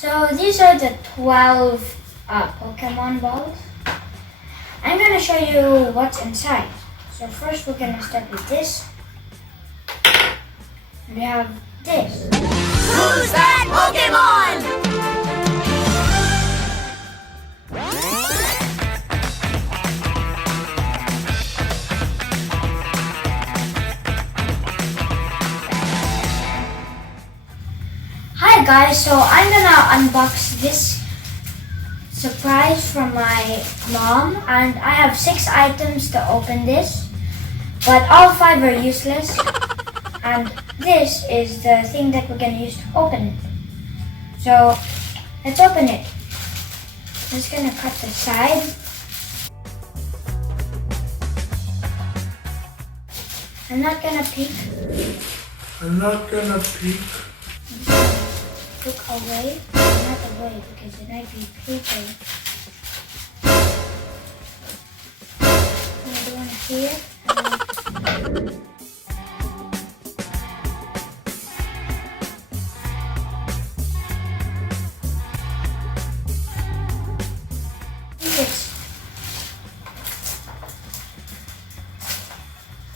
So these are the 12 Pokemon balls. I'm going to show you what's inside. So first we're going to start with this. We have this. Who's that Pokémon? Hi guys, so I'm gonna unbox this surprise from my mom, and I have 6 items to open this, but all 5 are useless, and this is the thing that we're gonna use to open it. So let's open it. I'm just gonna cut the side. I'm not gonna peek. Look away, not away because it might be paper. I'm doing it here.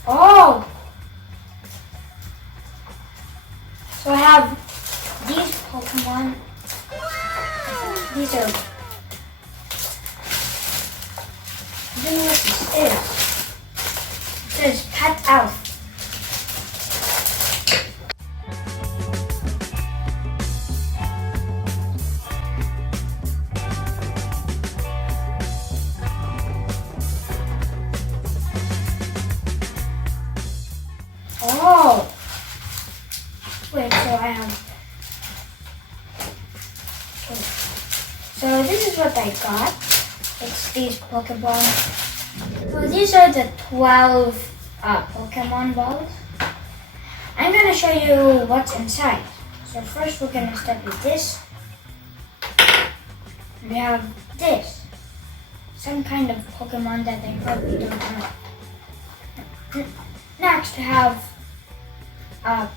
Oh! So I have these Pokemon. These are. I don't know what this is. It says Pet Elf. Oh! Wait, so I have. So this is what I got. It's these Pokemon. So these are the 12 Pokemon balls. I'm going to show you what's inside. So first we're going to start with this. We have this. Some kind of Pokemon that I probably don't know. Next we have a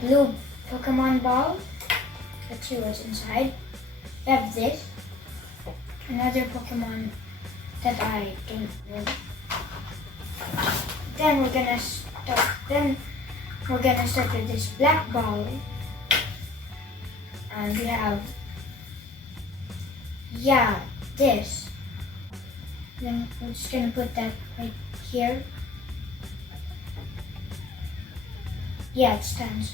blue Pokemon ball. Let's see what's inside. We have this, another Pokemon that I don't know. Then we're gonna start with this black ball, and we have this. Then we're just gonna put that right here. Yeah, it stands.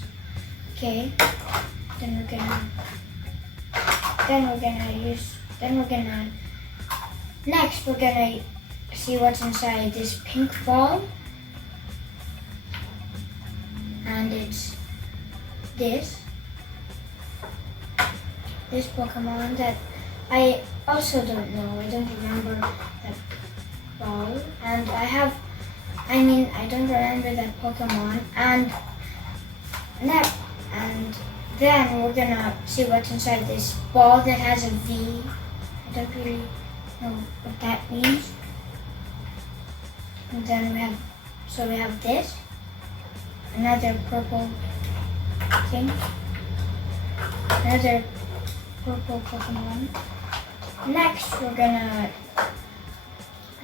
Okay. Then next we're gonna see what's inside this pink ball, and it's this Pokemon that I also don't know. I don't remember that ball, and I don't remember that Pokemon, and then we're gonna see what's inside this ball that has a V. I don't really know what that means. And then we have this, another purple thing, another purple Pokemon. Next, we're gonna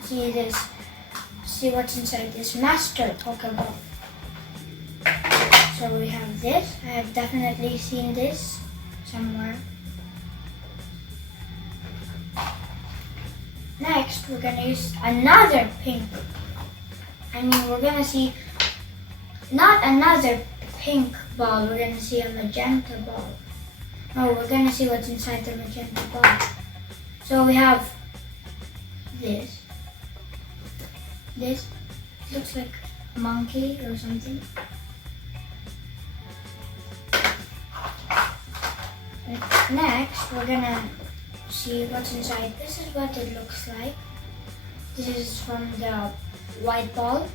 see what's inside this Master Pokeball. So we have this. I have definitely seen this somewhere. Next, we're gonna use another pink. We're gonna see not another pink ball. We're gonna see a magenta ball. No, we're gonna see what's inside the magenta ball. So we have this. This looks like a monkey or something. Next, we're gonna see what's inside. This is what it looks like. This is from the white ball.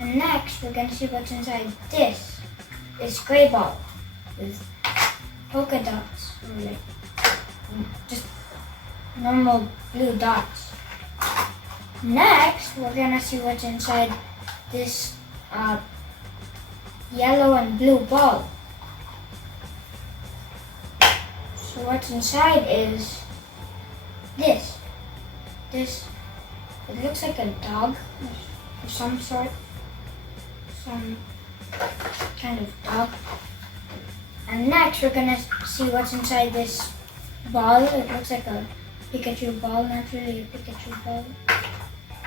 And next, we're gonna see what's inside this gray ball with polka dots, or like just normal blue dots. Next, we're gonna see what's inside this a yellow and blue ball. So what's inside is this. It looks like a dog of some sort. Some kind of dog. And next we're gonna see what's inside this ball. It looks like a Pikachu ball, not really a Pikachu ball.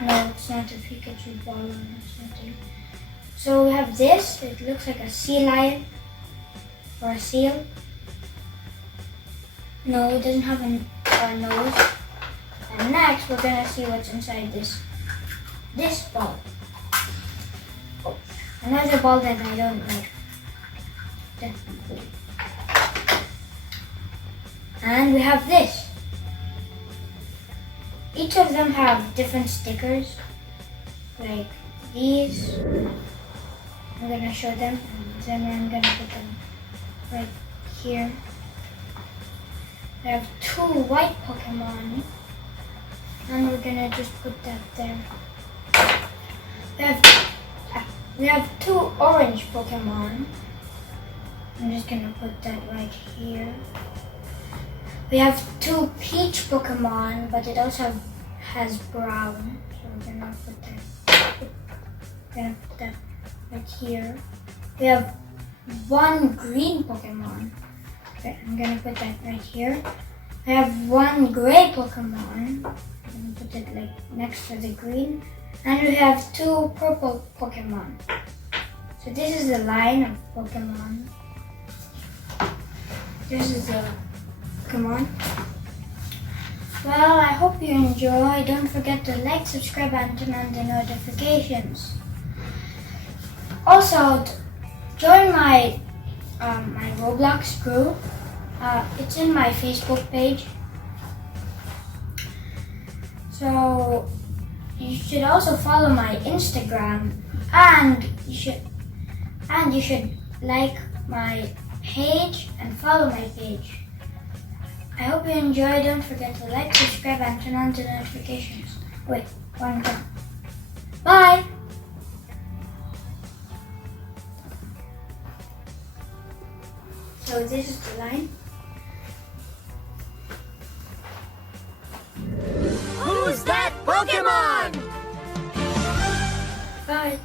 No, it's not a Pikachu ball or something. So we have this. It looks like a sea lion or a seal. No, it doesn't have a nose. And next we're gonna see what's inside this ball. Oh, another ball that I don't like. And we have this. Each of them have different stickers, like these. I'm gonna show them, and then I'm gonna put them right here. We have 2 white Pokemon, and we're gonna just put that there. We have 2 orange Pokemon. I'm just gonna put that right here. We have 2 peach Pokemon, but it also has brown. So we're gonna put that right here. We have 1 green Pokemon. Okay, I'm gonna put that right here. I have 1 gray Pokemon. I'm gonna put it like next to the green. And we have 2 purple Pokemon. So this is the line of Pokemon. This is the Pokemon. Well, I hope you enjoy. Don't forget to like, subscribe, and turn on the notifications. Also, join my my Roblox group. It's in my Facebook page. So you should also follow my Instagram, and you should like my page and follow my page. I hope you enjoy. Don't forget to like, subscribe, and turn on the notifications. Wait, one more. Bye! So this is the line. Who's that Pokemon? Bye!